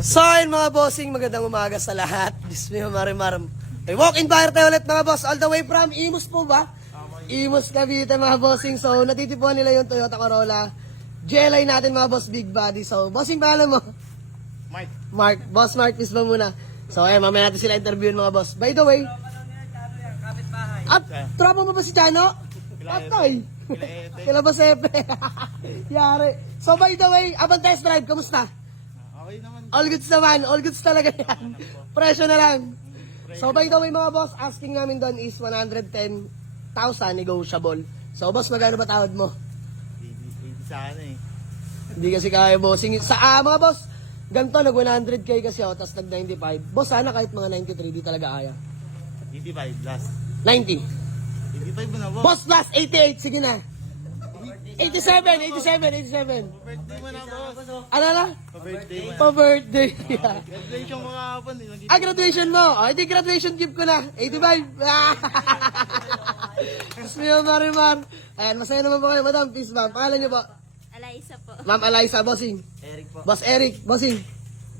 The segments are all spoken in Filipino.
So ayun mga bossing, magandang umaga sa lahat. Dismay Marimar. May walk-in buyer tayo ulit mga boss. All the way from Imus po ba? Imus Cavite mga bossing. So natitipuan nila yung Toyota Corolla GLI natin mga boss, big body. So bossing, pangalan mo? Mark. Boss Mark, please ba muna? So ayun, mamaya natin sila interviewin mga boss. By the way, at tropa mo ba si Chano? Patay. Kila ba sepe? Yari. So by the way, abang test drive, kamusta? Okay naman. All goods naman, all goods talaga yan. Presyo na lang. So by the way mga boss, asking namin doon is 110,000 negotiable. So boss, magkano ba tawad mo? Hindi sana eh. Hindi kasi kaya bossing. Sa mga boss, ganito nag 100k kasi ako, tapos nag 95. Boss, sana kahit mga 93, di talaga kaya. 85 last. 90. 85 mo na boss. Boss plus 88, sige na. 87. Birthday mo na boss. Ano na? Pa-birthday mo na. Pa-birthday. Graduation mo kahapon. Graduation mo. Hindi, graduation gift ko na. 85. Tapos may Marimar. Ayan, masaya naman po kayo, madam. Peace, ma'am. Pangalan niyo po? Alaysa po. Ma'am Alaysa, bossing. Eric po. Boss Eric, bossing.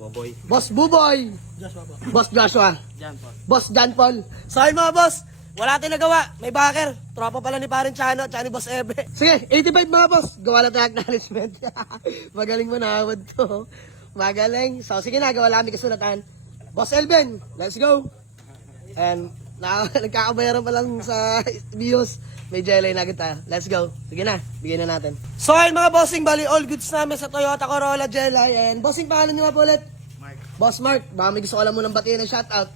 Boboy. Boss Buboy. Joshua po. Boss Joshua. Diyan po. Boss John Paul. So ayun mga boss, wala tayong nagawa. May backer. Tropa pala ni Parin Chano at ni Boss Ebe. Sige, 85 mga boss. Gawa lang tayo acknowledgement. Magaling mo na to. Magaling. So sige na, gawa lang kami kasulatan. Boss Elben, let's go. And nagkakabayaran pa lang sa bios. May jelly na kita. Let's go. Sige na, bigyan na natin. So ayun mga bossing, bali all goods namin sa Toyota Corolla jelly. And bossing, pangalan nyo nga po ulit? Mark. Boss Mark, baka may gusto ko lang munang batiin ng shoutout.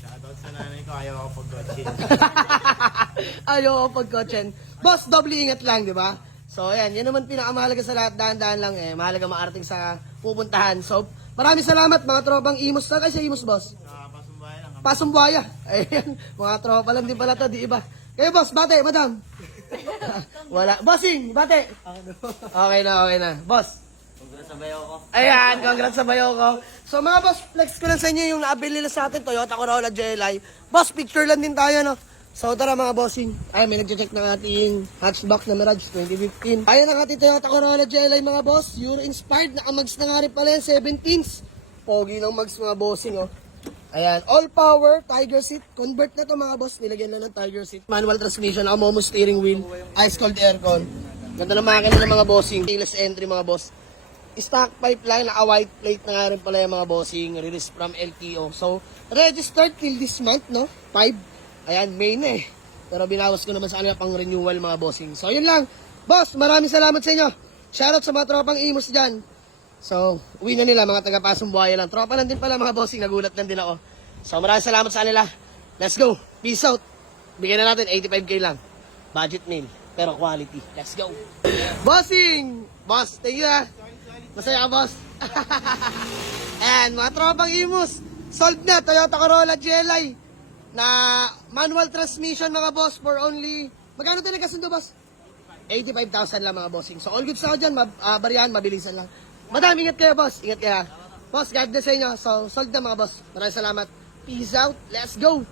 Shoutout sa nanay ko. Ayaw ako pag-coaching. Ayaw ko pagkotsen. Boss, doble ingat lang, di ba? So, ayan, yan naman pinakamahalaga sa lahat. Dahan-dahan lang eh. Mahalaga maarating sa pupuntahan. So, maraming salamat mga tropang Imus. Saan kayo sa Imus, boss? Pasumbahay lang. Pasumbuaya. Ayan, mga tropa lang din pala to, di iba. Kayo, boss, bate, madam. Wala. Bossing, bate. Okay na. Boss. Congrats sa bayaw ko. Ayan, congrats sa bayo ko. So mga boss, flex ko lang sa inyo yung naabili nila sa atin, Toyota Corolla GLI. Boss, picture lang din tayo, no? So tara mga bossing. Ay, may nagche-check ng ating hatchback na Mirage 2015. Ayan ang ating Toyota Corolla GLI mga boss. Euro inspired, nakamags na nga rin pala yan, 17s. Pogi ng mags mga bossing, oh. Ayan, all power, Tiger seat. Convert na to mga boss, nilagyan na ng Tiger seat. Manual transmission, Amomo steering wheel, ice cold aircon. Ganda ng makina ng mga bossing. Keyless entry mga boss. Stock pipeline, naka-white plate na nga rin pala yung mga bossing, release from LTO. So, registered till this month, no? 5. Ayan, May na eh. Pero binawas ko naman sa kanila pang renewal mga bossing. So, yun lang. Boss, maraming salamat sa inyo. Shoutout sa mga tropang Imus dyan. So, uwi na nila, mga taga-Pasumbuaya lang. Tropa lang din pala mga bossing, nagulat lang din ako. So, maraming salamat sa kanila. Let's go. Peace out. Bigyan na natin, 85k lang. Budget meal, pero quality. Let's go. Bossing! Boss, thank you ah. Masaya ka, boss. And mga tropang Imus, sold na Toyota Corolla GLI na manual transmission mga boss for only, magkano tayo nagkasundo, boss? 85,000 lang mga bossing. So all goods na ako dyan, bariyan, mabilisan lang. Madam, ingat kayo, boss. Ingat kayo. Boss, God bless sa inyo. So sold na mga boss. Maraming salamat. Peace out. Let's go.